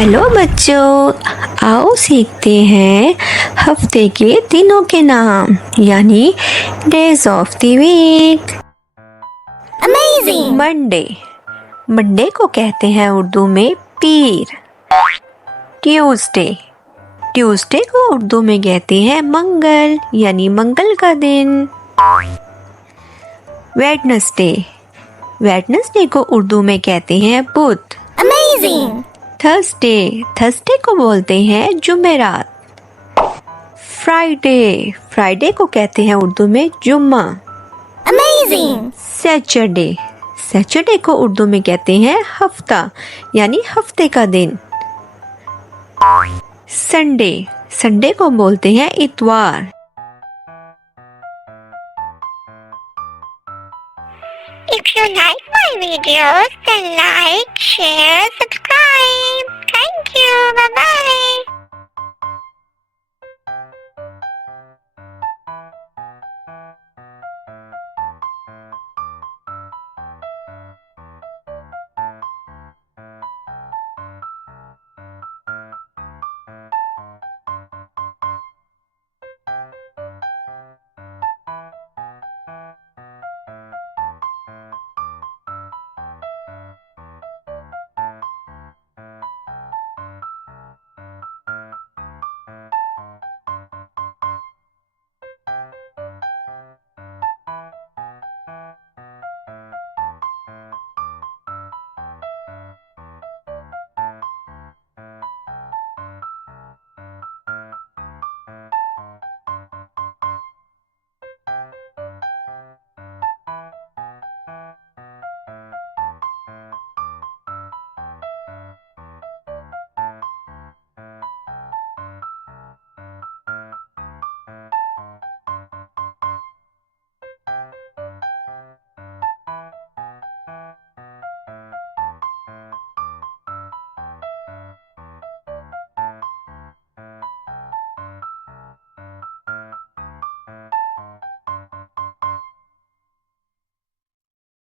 हेलो बच्चों, आओ सीखते हैं हफ्ते के दिनों के नाम यानी days of the week. Amazing! Monday, Monday को कहते हैं उर्दू में पीर। ट्यूसडे, ट्यूसडे को उर्दू में कहते हैं मंगल यानी मंगल का दिन। वेडनेसडे, वेडनेसडे को उर्दू में कहते हैं बुध। Amazing! थर्सडे, थर्सडे को बोलते हैं जुमेरात। फ्राइडे, फ्राइडे को कहते हैं उर्दू में जुम्मा। Amazing! सैटरडे, सैटरडे को उर्दू में कहते हैं हफ्ता यानी हफ्ते का दिन। संडे, संडे को बोलते हैं इतवार। If you like my videos, then like, share, subscribe. Thank you. Bye-bye.